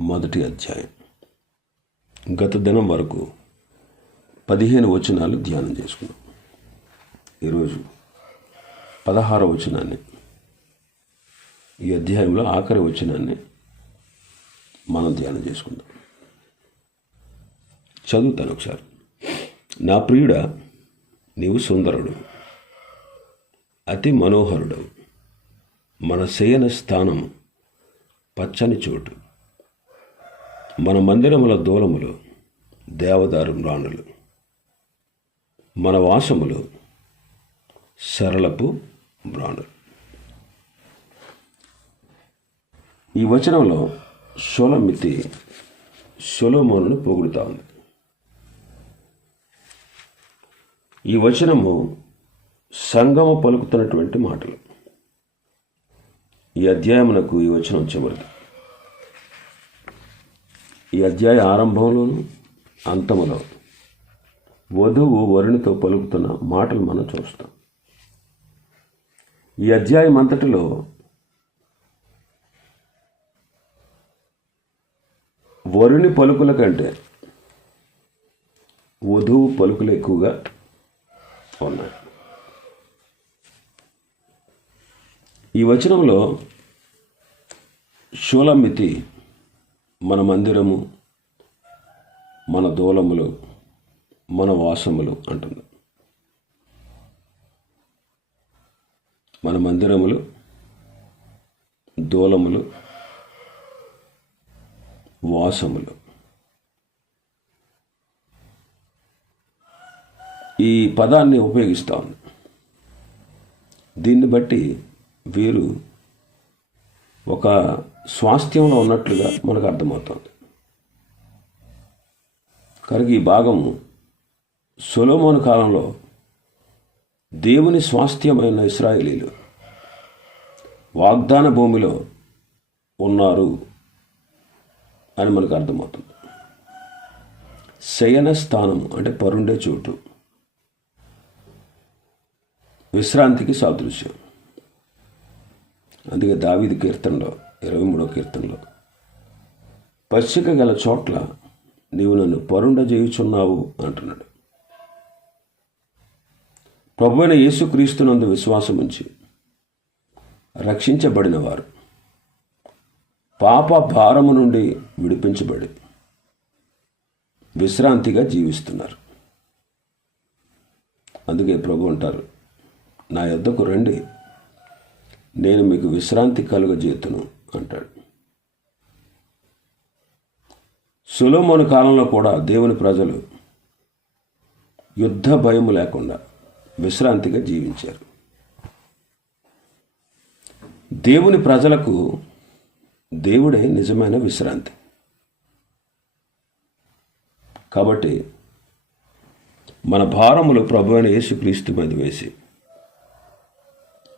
మొదటి అధ్యాయం. గత దినం వరకు పదిహేను వచనాలు ధ్యానం చేసుకున్నాం. ఈరోజు పదహార వచనాన్ని ఈ అధ్యాయంలో ఆఖరి వచనాన్ని మనం ధ్యానం చేసుకుందాం. చదువుతాను ఒకసారి. నా ప్రియుడ నీవు సుందరుడు అతి మనోహరుడు మన శయన స్థానం పచ్చని చోటు. మన మందిరముల దూలములు దేవదారు మ్రాణులు మన వాసములు సరళపు మ్రాణులు ఈ వచనంలో షోలమితి షొలోమోనును పొగుడుతా ఉంది. ఈ వచనము సంగము పలుకుతున్నటువంటి మాటలు. ఈ అధ్యాయమునకు ఈ వచనం చివరిది. ఈ అధ్యాయ ఆరంభంలోను అంతములో వధువు వరుణితో పలుకుతున్న మాటలు మనం చూస్తాం. ఈ అధ్యాయం అంతటిలో వరుణి పలుకుల కంటే వధువు పలుకులు ఎక్కువగా ఉన్నాయి. ఈ వచనంలో షూలమితి మన మందిరము మన దూలములు మన వాసములు అంటుంది. మన మందిరములు దూలములు వాసములు. ఈ పదాన్ని ఉపయోగిస్తాను దీన్ని బట్టి వీరు ఒక స్వాస్థ్యంలో ఉన్నట్లుగా మనకు అర్థమవుతుంది. కనుక ఈ భాగము సొలోమోను కాలంలో దేవుని స్వాస్థ్యమైన ఇస్రాయేలీలు వాగ్దాన భూమిలో ఉన్నారు అని మనకు అర్థమవుతుంది. శయన స్థానం అంటే పరుండే చోటు. విశ్రాంతికి సాదృశ్యం. అందుకే దావీది కీర్తనలో ఇరవై మూడో కీర్తనలో. పచ్చిక గల చోట్ల నీవు నన్ను పరుండ చేయుచున్నావు అంటున్నాడు. ప్రభు అయిన యేసుక్రీస్తునందు విశ్వాసం ఉంచి రక్షించబడిన వారు పాప భారము నుండి విడిపించబడి విశ్రాంతిగా జీవిస్తున్నారు. అందుకే ప్రభు అంటారు నా యొద్దకు రండి నేను మీకు విశ్రాంతి కలుగజేతును అంటాడు. సులోమోను కాలంలో కూడా దేవుని ప్రజలు యుద్ధ భయము లేకుండా విశ్రాంతిగా జీవించారు. దేవుని ప్రజలకు దేవుడే నిజమైన విశ్రాంతి. కాబట్టి మన భారములు ప్రభు అయిన యేసుక్రీస్తు మీద వేసి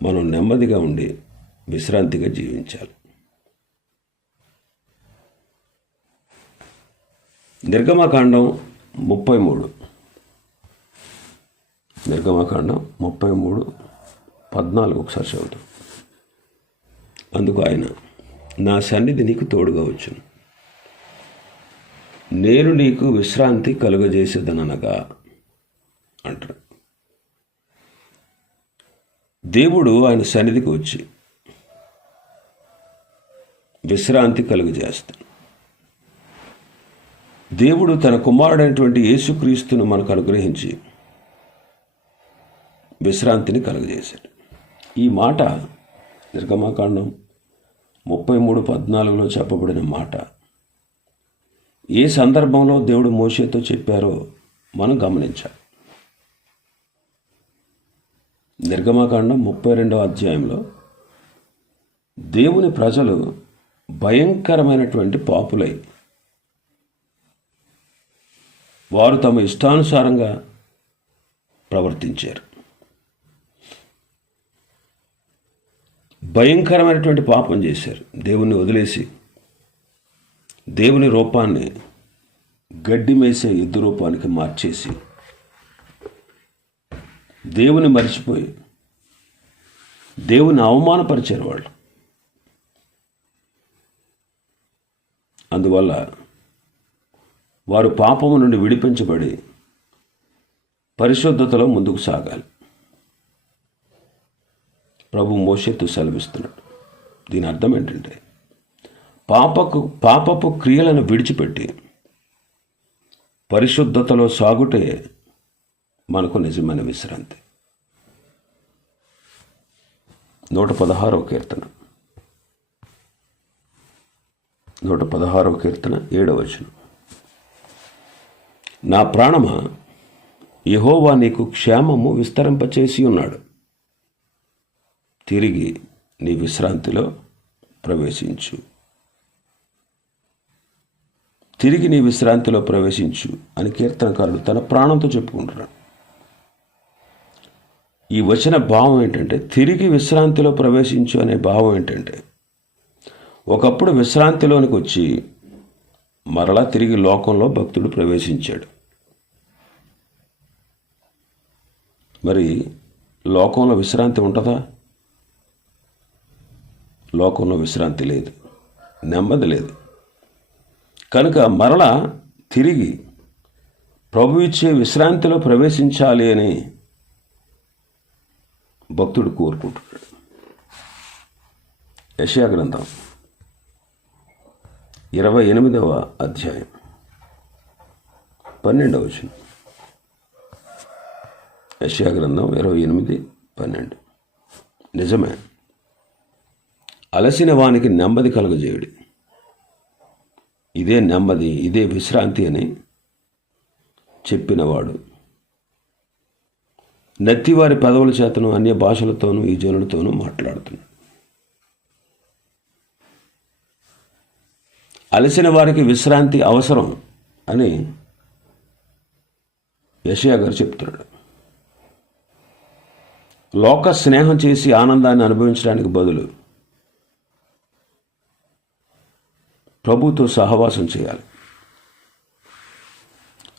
మనం నెమ్మదిగా ఉండి విశ్రాంతిగా జీవించాలి. నిర్గమకాండం ముప్పై మూడు నిర్గమకాండం ముప్పై మూడు పద్నాలుగు ఒకసారి చదువుతాం. అందుకు ఆయన నా సన్నిధి నీకు తోడుగా వచ్చును. నేను నీకు విశ్రాంతి కలుగజేసేదనగా అంటాడు. దేవుడు ఆయన సన్నిధికి వచ్చి విశ్రాంతి కలుగజేస్తాడు. దేవుడు తన కుమారుడైనటువంటి యేసుక్రీస్తును మనకు అనుగ్రహించి విశ్రాంతిని కలుగజేశాడు. ఈ మాట నిర్గమాకాండం ముప్పై మూడు పద్నాలుగులో చెప్పబడిన మాట ఏ సందర్భంలో దేవుడు మోషేతో చెప్పారో మనం గమనించాలి. నిర్గమాకాండం ముప్పై రెండవ అధ్యాయంలో దేవుని ప్రజలు భయంకరమైనటువంటి పాపులై వారు తమ ఇష్టానుసారంగా ప్రవర్తించారు. భయంకరమైనటువంటి పాపం చేశారు. దేవుణ్ణి వదిలేసి దేవుని రూపాన్ని గడ్డి మేసే ఎద్దు రూపానికి మార్చేసి దేవుని మర్చిపోయి దేవుని అవమానపరిచారు వాళ్ళు. అందువల్ల వారు పాపము నుండి విడిపించబడి పరిశుద్ధతలో ముందుకు సాగాలి. ప్రభు మోషెత్తు సెలవిస్తున్నాడు. దీని అర్థం ఏంటంటే పాపకు పాపపు క్రియలను విడిచిపెట్టి పరిశుద్ధతలో సాగుటే మనకు నిజమైన విశ్రాంతి. నూట పదహారవ కీర్తన. నూట పదహారవ కీర్తన ఏడవచనం నా ప్రాణమా? యహోవా నీకు క్షేమము విస్తరింపచేసి ఉన్నాడు తిరిగి నీ విశ్రాంతిలో ప్రవేశించు. తిరిగి నీ విశ్రాంతిలో ప్రవేశించు అని కీర్తనకారుడు తన ప్రాణంతో చెప్పుకుంటున్నాడు. ఈ వచన భావం ఏంటంటే తిరిగి విశ్రాంతిలో ప్రవేశించు అనే భావం ఏంటంటే ఒకప్పుడు విశ్రాంతిలోనికి వచ్చి మరలా తిరిగి లోకంలో భక్తుడు ప్రవేశించాడు. మరి లోకంలో విశ్రాంతి ఉంటుందా? లోకంలో విశ్రాంతి లేదు. నెమ్మది లేదు. కనుక మరలా తిరిగి ప్రభు ఇచ్చే విశ్రాంతిలో ప్రవేశించాలి అని భక్తుడు కోరుకుంటున్నాడు. యశా గ్రంథం ఇరవై ఎనిమిదవ అధ్యాయం. పన్నెండవ వచనం. యశా గ్రంథం ఇరవై ఎనిమిది పన్నెండు. నిజమే. అలసిన వానికి నెమ్మది కలుగజేయుడి. ఇదే నెమ్మది ఇదే విశ్రాంతి అని చెప్పినవాడు. నత్తివారి పదవుల చేతను అన్య భాషలతోనూ ఈ జనులతోనూ మాట్లాడుతున్నాడు. అలసిన వారికి విశ్రాంతి అవసరం అని యషయా గారు చెప్తున్నాడు. లోక స్నేహం చేసి ఆనందాన్ని అనుభవించడానికి బదులు ప్రభుతో సహవాసం చేయాలి.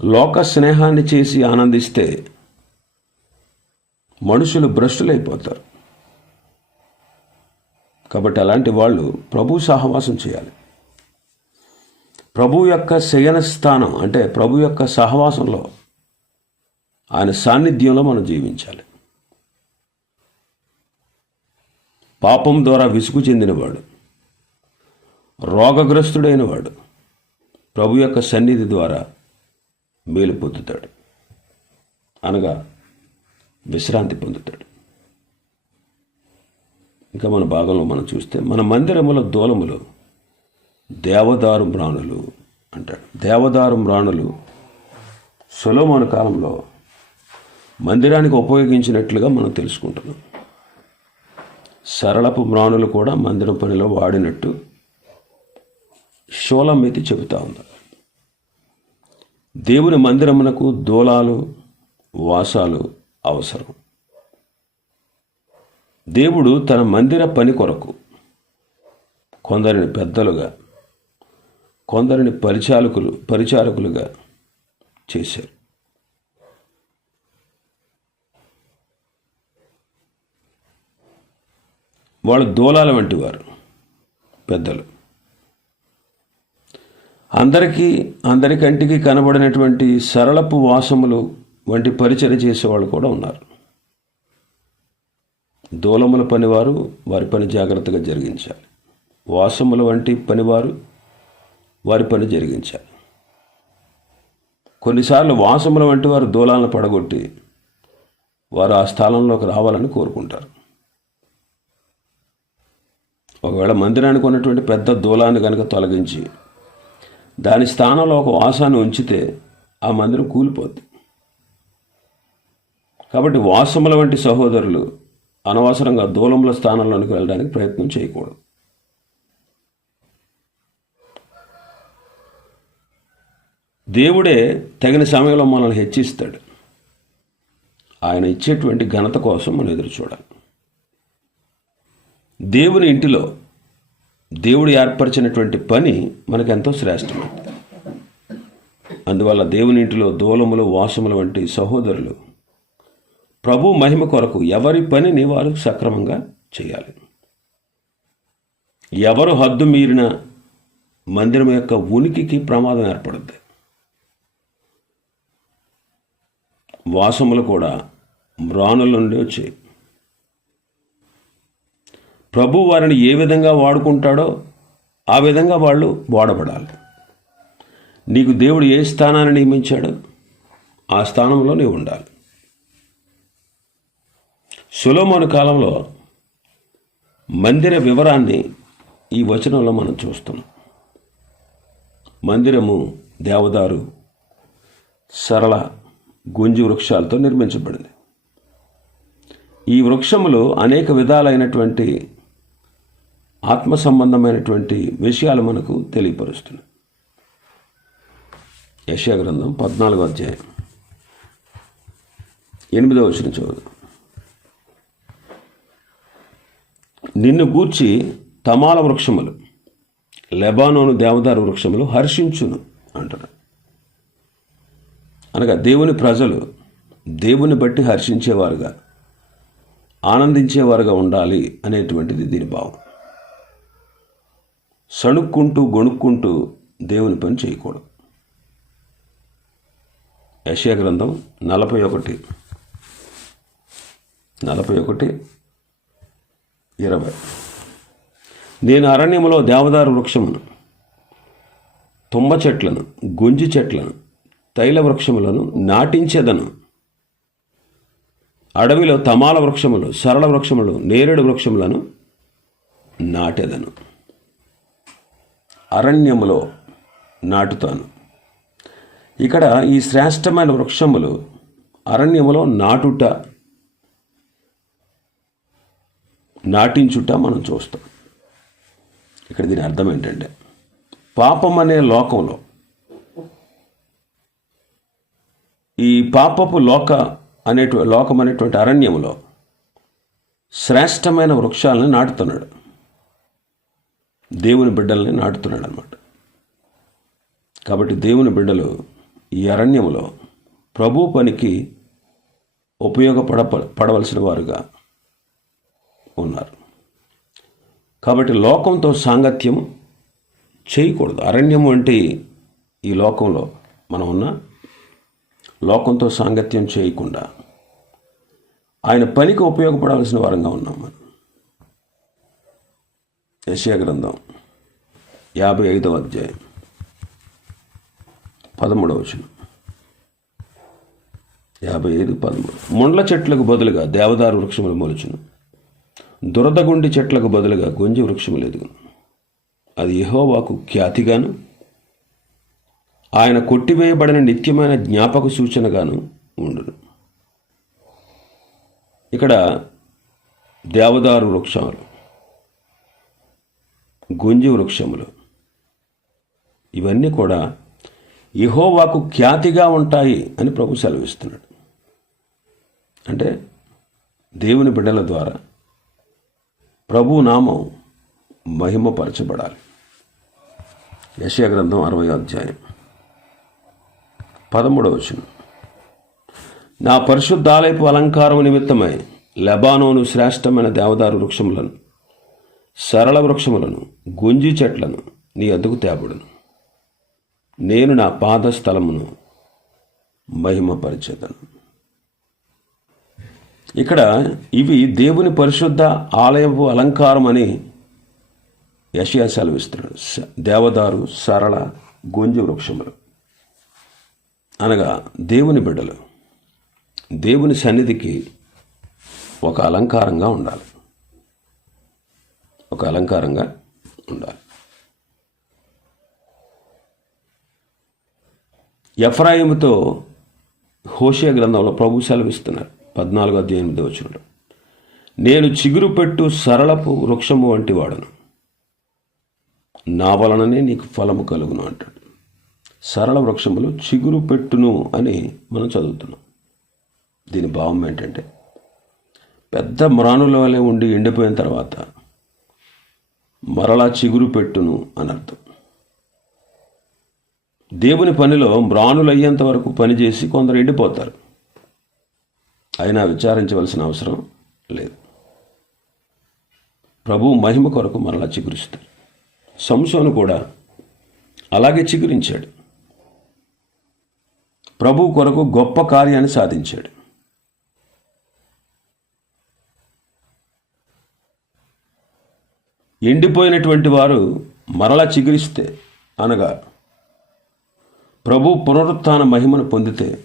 లోక స్నేహాన్ని చేసి ఆనందిస్తే మనుషులు భ్రష్టులైపోతారు. కాబట్టి అలాంటి వాళ్ళు ప్రభు సహవాసం చేయాలి. ప్రభు యొక్క శయన స్థానం అంటే ప్రభు యొక్క సహవాసంలో ఆయన సాన్నిధ్యంలో మనం జీవించాలి. పాపం ద్వారా విసుగు చెందినవాడు. రోగగ్రస్తుడైన వాడు ప్రభు యొక్క సన్నిధి ద్వారా మేలు పొందుతాడు. అనగా విశ్రాంతి పొందుతాడు. ఇంకా మన భాగంలో మనం చూస్తే మన మందిరముల దూలములు దేవదారు మ్రాణులు అంటాడు. దేవదారు మ్రాణులు సొలోమోను కాలంలో మందిరానికి ఉపయోగించినట్లుగా మనం తెలుసుకుంటున్నాం. సరళపు మ్రాణులు కూడా మందిరం పనిలో వాడినట్టు శూలం చెబుతా ఉంది. దేవుని మందిరమునకు దూలాలు వాసాలు అవసరం. దేవుడు తన మందిర పని కొరకు కొందరిని పెద్దలుగా కొందరిని పరిచారకులు పరిచారకులుగా చేశారు. వాళ్ళు దూలాల వంటి వారు పెద్దలు. అందరికీ అందరికంటికి కనబడినటువంటి సరళపు వాసములు వంటి పరిచయం చేసేవాళ్ళు కూడా ఉన్నారు. దూలముల పనివారు వారి పని జాగ్రత్తగా జరిగించాలి. వాసముల వంటి పనివారు వారి పని జరిగించాలి. కొన్నిసార్లు వాసముల వంటి వారు దూలాలను పడగొట్టి వారు ఆ స్థలంలోకి రావాలని కోరుకుంటారు. ఒకవేళ మందిరానికి ఉన్నటువంటి పెద్ద దూలాన్ని కనుక తొలగించి దాని స్థానంలో ఒక వాసాన్ని ఉంచితే ఆ మందిరం కూలిపోద్ది. కాబట్టి వాసముల వంటి సహోదరులు అనవసరంగా దూలముల స్థానంలోనికి వెళ్ళడానికి ప్రయత్నం చేయకూడదు. దేవుడే తగిన సమయంలో మనల్ని హెచ్చిస్తాడు. ఆయన ఇచ్చేటువంటి ఘనత కోసం మనం ఎదురు చూడాలి. దేవుని ఇంటిలో దేవుడు ఏర్పరిచినటువంటి పని మనకెంతో శ్రేష్టమైంది అందువల్ల దేవుని ఇంటిలో దూలములు వాసములు వంటి సహోదరులు ప్రభు మహిమ కొరకు ఎవరి పనిని వారు సక్రమంగా చేయాలి. ఎవరు హద్దు మీరిన మందిరం యొక్క ఉనికికి ప్రమాదం ఏర్పడుద్ది. వాసములు కూడా మ్రానుల నుండి వచ్చాయి. ప్రభు వారిని ఏ విధంగా వాడుకుంటాడో ఆ విధంగా వాళ్ళు వాడబడాలి. నీకు దేవుడు ఏ స్థానాన్ని నియమించాడో ఆ స్థానంలో నీవు ఉండాలి. సులోమోని కాలంలో మందిర వివరాన్ని ఈ వచనంలో మనం చూస్తున్నాం మందిరము దేవదారు సరళ గుంజి వృక్షాలతో నిర్మించబడింది. ఈ వృక్షములు అనేక విధాలైనటువంటి ఆత్మ సంబంధమైనటువంటి విషయాలు మనకు తెలియపరుస్తున్నాయి. యశా గ్రంథం పద్నాలుగో అధ్యాయం. ఎనిమిదవ వచ్చిన చదువు నిన్ను గూర్చి తమాల వృక్షములు లెబానోను దేవదారు వృక్షములు హర్షించును అంటారు అనగా దేవుని ప్రజలు దేవుని బట్టి హర్షించేవారుగా ఆనందించేవారుగా ఉండాలి అనేటువంటిది దీని భావం. సణుక్కుంటూ గొణుక్కుంటూ దేవుని పని చేయకూడదు. యశయ గ్రంథం నలభై ఒకటి నలభై ఒకటి ఇరవై. నేను అరణ్యములో దేవదారు వృక్షమును తుమ్మ చెట్లను గుంజి చెట్లను తైల వృక్షములను నాటించేదను. అడవిలో తమాల వృక్షములు సరళ వృక్షములు నేరేడు వృక్షములను నాటేదను. అరణ్యములో నాటుతాను. ఇక్కడ ఈ శ్రేష్టమైన వృక్షములు అరణ్యములో నాటుట నాటించుట మనం చూస్తాం. ఇక్కడ దీని అర్థం ఏంటంటే పాపం అనే లోకంలో ఈ పాపపు లోక అనేటు లోకం అనేటువంటి అరణ్యములో శ్రేష్టమైన వృక్షాలను నాటుతున్నాడు. దేవుని బిడ్డల్ని నాటుతున్నాడు అనమాట కాబట్టి దేవుని బిడ్డలు ఈ అరణ్యంలో ప్రభు పనికి ఉపయోగపడ పడవలసిన వారుగా ఉన్నారు. కాబట్టి లోకంతో సాంగత్యం చేయకూడదు. అరణ్యం వంటి ఈ లోకంలో మనం ఉన్న లోకంతో సాంగత్యం చేయకుండా ఆయన పనికి ఉపయోగపడవలసిన వారంగా ఉన్నాం మనం. యశయా గ్రంథం యాభై ఐదవ అధ్యాయం పదమూడవ వచనం. యాభై ఐదు పదమూడు. ముండ్ల చెట్లకు బదులుగా దేవదారు వృక్షములు మొలుచును. దురదగుండి చెట్లకు బదులుగా గొంజి వృక్షములు ఎదుగును అది యహోవాకు ఖ్యాతిగాను ఆయన కొట్టివేయబడిన నిత్యమైన జ్ఞాపక సూచనగాను ఉండును. ఇక్కడ దేవదారు వృక్షములు గొంజి వృక్షములు. ఇవన్నీ కూడా ఇహోవాకు ఖ్యాతిగా ఉంటాయి అని ప్రభు సెలవిస్తున్నాడు. అంటే దేవుని బిడ్డల ద్వారా ప్రభు నామం మహిమపరచబడాలి. యశయ గ్రంథం అరవై అధ్యాయం పదమూడవ వచనం. నా పరిశుద్ధాలయపు అలంకారం నిమిత్తమై లెబానోను శ్రేష్టమైన దేవదారు వృక్షములను సరళ వృక్షములను గుంజి చెట్లను నీ అద్దకు తేబడును. నేను నా పాదస్థలమును మహిమపరిచేదను. ఇక్కడ ఇవి దేవుని పరిశుద్ధ ఆలయపు అలంకారం అని యశయా సెలవిస్తున్నాడు దేవదారు సరళ గుంజు వృక్షములు. అనగా దేవుని బిడ్డలు దేవుని సన్నిధికి ఒక అలంకారంగా ఉండాలి. ఒక అలంకారంగా ఉండాలి. ఎఫ్రాయిముతో హోషే గ్రంథంలో ప్రభు సెలవిస్తున్నారు. పద్నాలుగు అధ్యాయం ఎనిమిది వచ్చినప్పుడు నేను చిగురు పెట్టు సరళపు వృక్షము వంటి వాడను. నా వలననే నీకు ఫలము కలుగును అంటాడు. సరళ వృక్షములు చిగురు పెట్టును అని మనం చదువుతున్నాం. దీని భావం ఏంటంటే పెద్ద మ్రానుల వలె ఉండి ఎండిపోయిన తర్వాత మరలా చిగురు పెట్టును అని అర్థం దేవుని పనిలో మ్రాణులయ్యేంత వరకు పనిచేసి కొందరు ఎండిపోతారు. అయినా విచారించవలసిన అవసరం లేదు. ప్రభు మహిమ కొరకు మరలా చిగురిస్తారు సంశోను కూడా అలాగే చిగురించాడు. ప్రభు కొరకు గొప్ప కార్యాన్ని సాధించాడు. ఎండిపోయినటువంటి వారు మరలా చిగురిస్తే అనగా ప్రభు పునరుత్న మహిమను పొందితే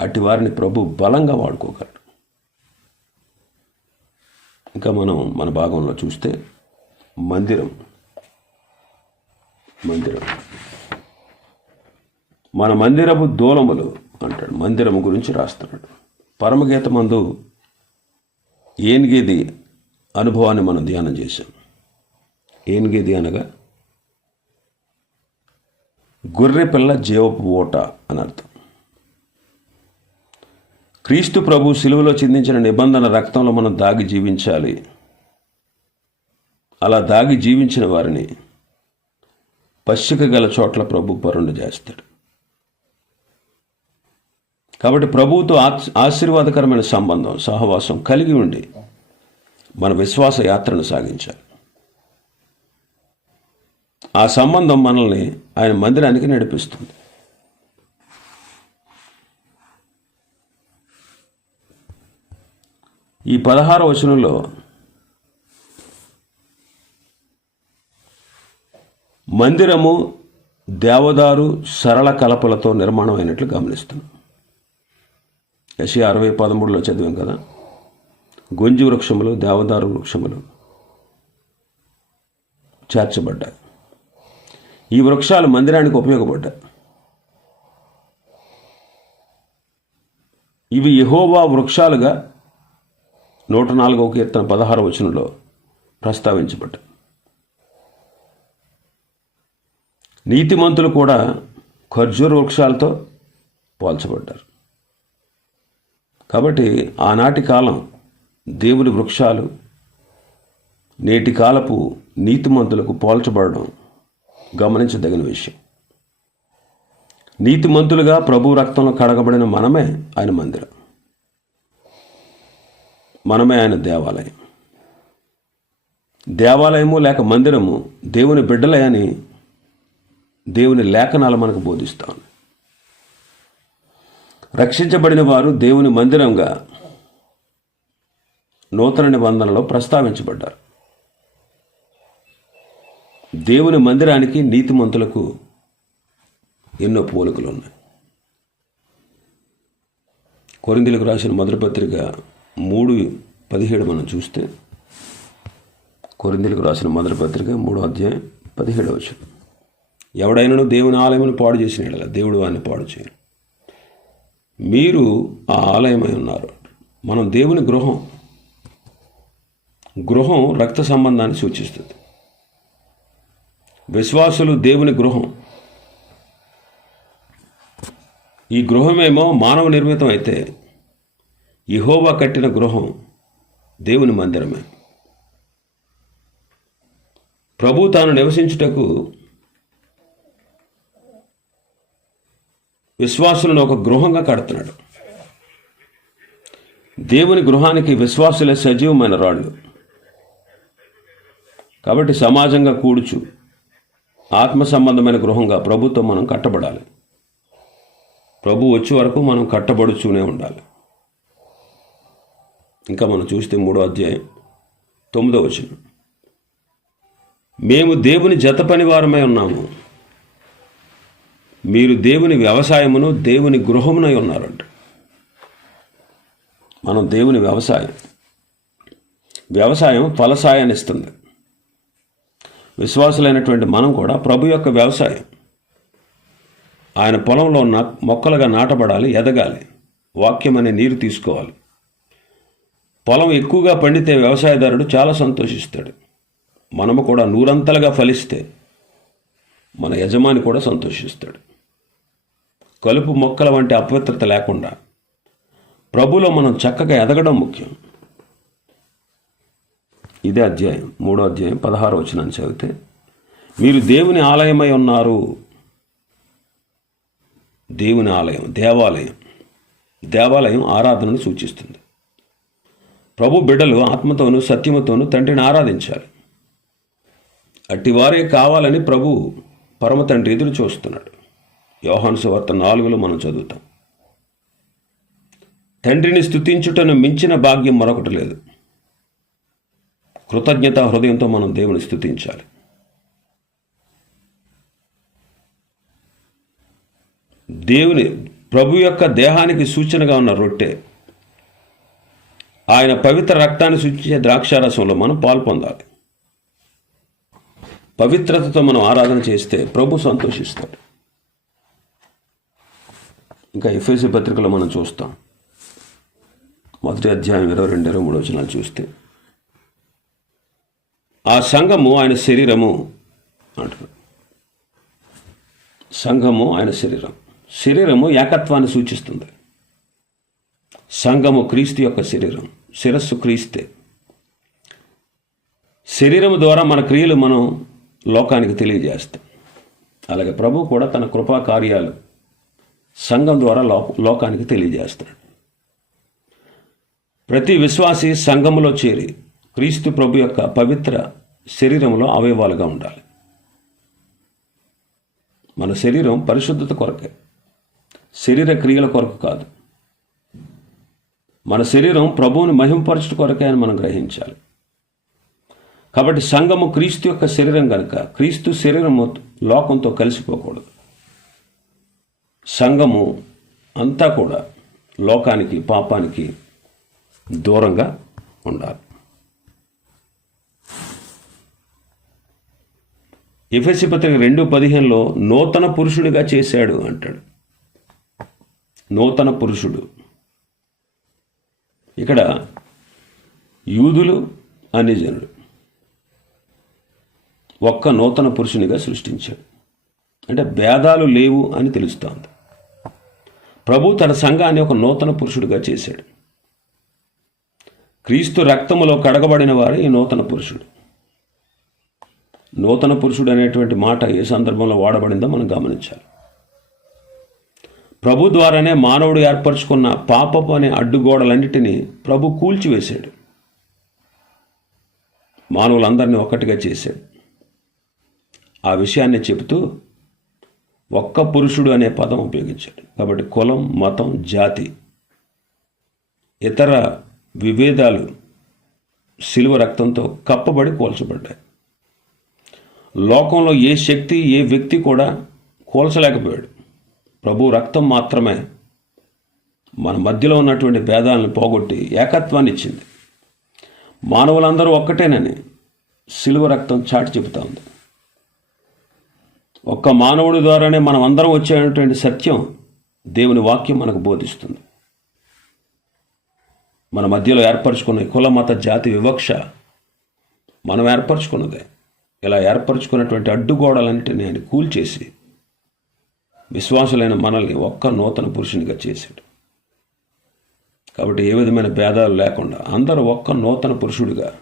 అట్టి వారిని ప్రభు బలంగా వాడుకోగలడు. ఇంకా మనం మన భాగంలో చూస్తే మందిరం మందిరం. మన మందిరపు దూలములు అంటాడు మందిరము గురించి రాస్తున్నాడు. పరమగీతమందు ఏనుగేది అనుభవాన్ని మనం ధ్యానం చేశాం. ఏనిగేది అనగా గొర్రె పిల్ల జీవపు ఓట అని అర్థం. క్రీస్తు ప్రభు సిలువలో చిందించిన నిబంధన రక్తంలో మనం దాగి జీవించాలి. అలా దాగి జీవించిన వారిని పశ్చిక గల చోట్ల ప్రభు పరుండు చేస్తాడు. కాబట్టి ప్రభువుతో ఆశ్- ఆశీర్వాదకరమైన సంబంధం సహవాసం కలిగి ఉండి మన విశ్వాస యాత్రను సాగించాలి. ఆ సంబంధం మనల్ని ఆయన మందిరానికి నడిపిస్తుంది. ఈ పదహార వచనంలో మందిరము దేవదారు సరళ కలపలతో నిర్మాణం అయినట్లు గమనిస్తున్నాం. ఎస్ఈ అరవై పదమూడులో చదివాం కదా? గొంజి వృక్షములు దేవదారు వృక్షములు చేర్చబడ్డాయి ఈ వృక్షాలు మందిరానికి ఉపయోగపడ్డాయి ఇవి యహోవా వృక్షాలుగా నూట నాలుగవ కీర్తన పదహారు వచనంలో ప్రస్తావించబడ్డాయి నీతిమంతులు కూడా ఖర్జూర వృక్షాలతో పోల్చబడ్డారు. కాబట్టి ఆనాటి కాలం దేవుని వృక్షాలు నేటి కాలపు నీతిమంతులకు పోల్చబడడం గమనించదగిన విషయం. నీతిమంతులుగా ప్రభు రక్తంలో కడగబడిన మనమే ఆయన మందిరం. మనమే ఆయన దేవాలయం. దేవాలయము లేక మందిరము దేవుని బిడ్డలే అని దేవుని లేఖనాలు మనకు బోధిస్తాను. రక్షించబడిన వారు దేవుని మందిరంగా నూతన నిబంధనలో ప్రస్తావించబడ్డారు. దేవుని మందిరానికి నీతిమంతులకు ఎన్నో పోలికలు ఉన్నాయి కొరిందులకు రాసిన మొదటి పత్రిక మూడు పదిహేడు మనం చూస్తే కొరిందులకు రాసిన మొదటి పత్రిక మూడో అధ్యాయం పదిహేడవ వచ్చిన ఎవడైనాను దేవుని ఆలయమును పాడు చేసిన దేవుడు వారిని పాడు చేయరు మీరు ఆ ఆలయమై ఉన్నారు. మనం దేవుని గృహం. గృహం రక్త సంబంధాన్ని సూచిస్తుంది. విశ్వాసులు దేవుని గృహం. ఈ గృహమేమో మానవ నిర్మితం అయితే ఇహోవా కట్టిన గృహం దేవుని మందిరమే. ప్రభు తాను నివసించుటకు విశ్వాసులను ఒక గృహంగా కడుతున్నాడు. దేవుని గృహానికి విశ్వాసులే సజీవమైన రాళ్ళు. కాబట్టి సమాజంగా కూడుచు. ఆత్మ సంబంధమైన గృహంగా ప్రభుత్వం మనం కట్టబడాలి. ప్రభు వచ్చే వరకు మనం కట్టబడుచూనే ఉండాలి. ఇంకా మనం చూస్తే మూడో అధ్యాయం తొమ్మిదో వచనం. మేము దేవుని జత పని వారమై ఉన్నాము. మీరు దేవుని వ్యవసాయమును దేవుని గృహమునై ఉన్నారంట. మనం దేవుని వ్యవసాయం. వ్యవసాయం ఫలసాయాన్ని ఇస్తుంది. విశ్వాసులైనటువంటి మనం కూడా ప్రభు యొక్క వ్యవసాయం. ఆయన పొలంలో నా మొక్కలుగా నాటబడాలి ఎదగాలి వాక్యం అనే నీరు తీసుకోవాలి. పొలం ఎక్కువగా పండితే వ్యవసాయదారుడు చాలా సంతోషిస్తాడు. మనము కూడా నూరంతలుగా ఫలిస్తే మన యజమాని కూడా సంతోషిస్తాడు. కలుపు మొక్కల వంటి అపవిత్రత లేకుండా ప్రభులో మనం చక్కగా ఎదగడం ముఖ్యం. ఇదే అధ్యాయం మూడో అధ్యాయం పదహారు వచనాన్ని చదివితే మీరు దేవుని ఆలయమై ఉన్నారు. దేవుని ఆలయం దేవాలయం. దేవాలయం ఆరాధనను సూచిస్తుంది. ప్రభు బిడ్డలు ఆత్మతోనూ సత్యముతోనూ తండ్రిని ఆరాధించాలి. అట్టివారే కావాలని ప్రభు పరమ తండ్రి ఎదురు చూస్తున్నాడు. యోహాను సువార్త నాలుగులో మనం చదువుతాం. తండ్రిని స్థుతించుటను మించిన భాగ్యం మరొకటి లేదు. కృతజ్ఞత హృదయంతో మనం దేవుని స్థుతించాలి. దేవుని ప్రభు యొక్క దేహానికి సూచనగా ఉన్న రొట్టె ఆయన పవిత్ర రక్తాన్ని సూచించే ద్రాక్షారసంలో మనం పాల్పొందాలి పవిత్రతతో మనం ఆరాధన చేస్తే ప్రభు సంతోషిస్తాడు. ఇంకా ఎఫ్ఎస్సి పత్రికలో మనం చూస్తాం. మొదటి అధ్యాయం ఇరవై రెండు ఇరవై మూడు వచనాలు చూస్తే ఆ సంఘము ఆయన శరీరము అంటున్నాడు. సంఘము ఆయన శరీరం. శరీరము ఏకత్వాన్ని సూచిస్తుంది. సంఘము క్రీస్తు యొక్క శరీరం. శిరస్సు క్రీస్తే. శరీరం ద్వారా మన క్రియలు మనం లోకానికి తెలియజేస్తాం. అలాగే ప్రభు కూడా తన కృపా కార్యాలు సంఘం ద్వారా లో లోకానికి తెలియజేస్తాడు ప్రతి విశ్వాసి సంఘములో చేరి క్రీస్తు ప్రభు యొక్క పవిత్ర శరీరంలో అవయవాలుగా ఉండాలి. మన శరీరం పరిశుద్ధత కొరకే. శరీర క్రియల కొరకు కాదు. మన శరీరం ప్రభువుని మహింపరచుట కొరకే అని మనం గ్రహించాలి. కాబట్టి సంఘము క్రీస్తు యొక్క శరీరం కనుక క్రీస్తు శరీరము లోకంతో కలిసిపోకూడదు. సంఘము అంతా కూడా లోకానికి పాపానికి దూరంగా ఉండాలి. ఎఫ్ఎస్సి పత్రిక రెండు పదిహేనులో నూతన పురుషుడిగా చేశాడు అంటాడు. నూతన పురుషుడు. ఇక్కడ యూదులు అన్యజనుడు ఒక్క నూతన పురుషునిగా సృష్టించాడు. అంటే భేదాలు లేవు అని తెలుస్తోంది. ప్రభు తన సంఘాన్ని ఒక నూతన పురుషుడిగా చేశాడు. క్రీస్తు రక్తములో కడగబడిన వారు ఈ నూతన పురుషుడు. నూతన పురుషుడు అనేటువంటి మాట ఏ సందర్భంలో వాడబడిందో మనం గమనించాలి. ప్రభు ద్వారానే మానవుడు ఏర్పరచుకున్న పాపపు అనే అడ్డుగోడలన్నిటినీ ప్రభు కూల్చివేశాడు. మానవులందరినీ ఒక్కటిగా చేశాడు. ఆ విషయాన్ని చెబుతూ ఒక్క పురుషుడు అనే పదం ఉపయోగించాడు. కాబట్టి కులం మతం జాతి ఇతర విభేదాలు శిలువ రక్తంతో కప్పబడి కూల్చబడ్డాయి. లోకంలో ఏ శక్తి ఏ వ్యక్తి కూడా కూల్చలేకపోయాడు. ప్రభు రక్తం మాత్రమే మన మధ్యలో ఉన్నటువంటి భేదాలను పోగొట్టి ఏకత్వాన్ని ఇచ్చింది. మానవులందరూ ఒక్కటేనని సిలువ రక్తం చాటి చెబుతా ఉంది. ఒక్క మానవుడి ద్వారానే మనం అందరం వచ్చేటువంటి సత్యం దేవుని వాక్యం మనకు బోధిస్తుంది. మన మధ్యలో ఏర్పరచుకున్న కుల మత జాతి వివక్ష మనం ఏర్పరచుకున్నదే. ఇలా ఏర్పరచుకున్నటువంటి అడ్డుగోడలన్నింటినీ ఆయన కూల్చేసి విశ్వాసులైన మనల్ని ఒక్క నూతన పురుషునిగా చేశాడు. కాబట్టి ఏ విధమైన భేదాలు లేకుండా అందరూ ఒక్క నూతన పురుషుడిగా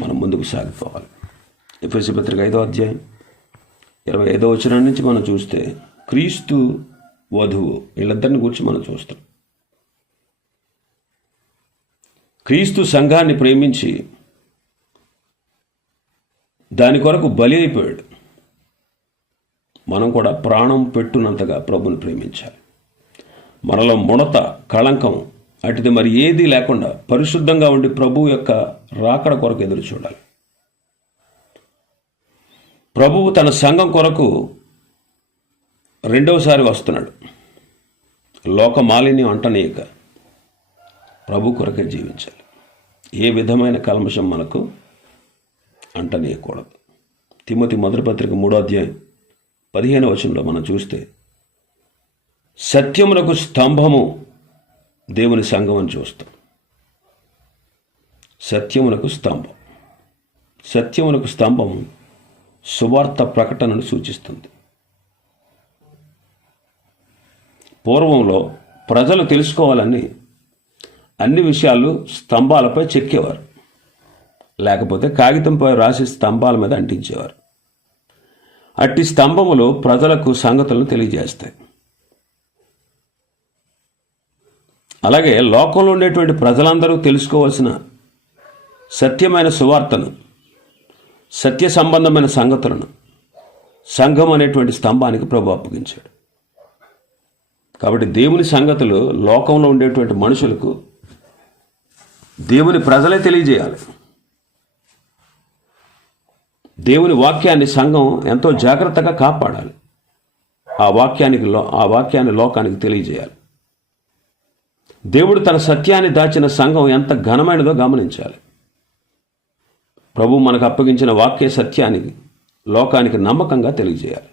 మనం ముందుకు సాగిపోవాలి. ఎఫ్ఎస్సి పత్రిక ఐదో అధ్యాయం ఇరవై ఐదో వచనం నుంచి మనం చూస్తే క్రీస్తు వధువు వీళ్ళిద్దరిని గురించి మనం చూస్తాం. క్రీస్తు సంఘాన్ని ప్రేమించి దాని కొరకు బలి అయిపోయాడు మనం కూడా ప్రాణం పెట్టునంతగా ప్రభుని ప్రేమించాలి. మనలో ముడత కళంకం అటుది మరి ఏదీ లేకుండా పరిశుద్ధంగా ఉండి ప్రభు యొక్క రాకడ కొరకు ఎదురు చూడాలి. ప్రభువు తన సంఘం కొరకు రెండవసారి వస్తున్నాడు. లోక మాలిన్యం అంటనీయక ప్రభు కొరకే జీవించాలి. ఏ విధమైన కల్మషం మనకు అంటనీయకూడదు. తిమ్మతి మొదటి పత్రిక మూడో అధ్యాయం పదిహేను వచనంలో మనం చూస్తే సత్యమునకు స్తంభము దేవుని సంఘం అని చూస్తాం. సత్యమునకు స్తంభం. సత్యమునకు స్తంభం సువార్త ప్రకటనను సూచిస్తుంది. పూర్వంలో ప్రజలు తెలుసుకోవాలని అన్ని విషయాలు స్తంభాలపై చెక్కేవారు. లేకపోతే కాగితంపై రాసి స్తంభాల మీద అంటించేవారు. అట్టి స్తంభములు ప్రజలకు సంగతులను తెలియజేస్తాయి. అలాగే లోకంలో ఉండేటువంటి ప్రజలందరూ తెలుసుకోవాల్సిన సత్యమైన సువార్తను సత్య సంబంధమైన సంగతులను సంఘం అనేటువంటి స్తంభానికి ప్రభు అప్పగించాడు. కాబట్టి దేవుని సంగతులు లోకంలో ఉండేటువంటి మనుషులకు దేవుని ప్రజలే తెలియజేయాలి. దేవుని వాక్యాన్ని సంఘం ఎంతో జాగ్రత్తగా కాపాడాలి. ఆ వాక్యానికి లో ఆ వాక్యాన్ని లోకానికి తెలియజేయాలి. దేవుడు తన సత్యాన్ని దాచిన సంఘం ఎంత ఘనమైనదో గమనించాలి. ప్రభు మనకు అప్పగించిన వాక్య సత్యానికి లోకానికి నమ్మకంగా తెలియజేయాలి.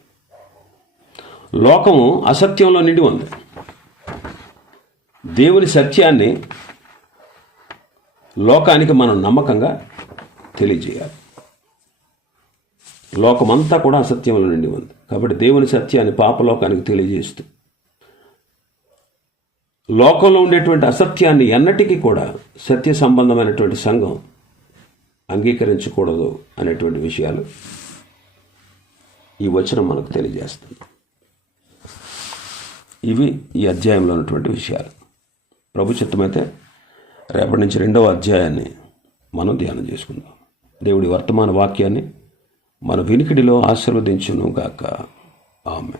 లోకము అసత్యంలో నిండి ఉంది. దేవుని సత్యాన్ని లోకానికి మనం నమ్మకంగా తెలియజేయాలి. లోకమంతా కూడా అసత్యంలో నిండి ఉంది. కాబట్టి దేవుని సత్యాన్ని పాపలోకానికి తెలియజేస్తూ. లోకంలో ఉండేటువంటి అసత్యాన్ని ఎన్నటికీ కూడా సత్య సంబంధమైనటువంటి సంఘం అంగీకరించకూడదు అనేటువంటి విషయాలు ఈ వచనం మనకు తెలియజేస్తుంది. ఇవి ఈ అధ్యాయంలో ఉన్నటువంటి విషయాలు. ప్రభు చిత్తమైతే రేపటి నుంచి రెండవ అధ్యాయాన్ని మనం ధ్యానం చేసుకుందాం. దేవుడి వర్తమాన వాక్యాన్ని మన వినికిడిలో ఆశీర్వదించును గాక ఆమె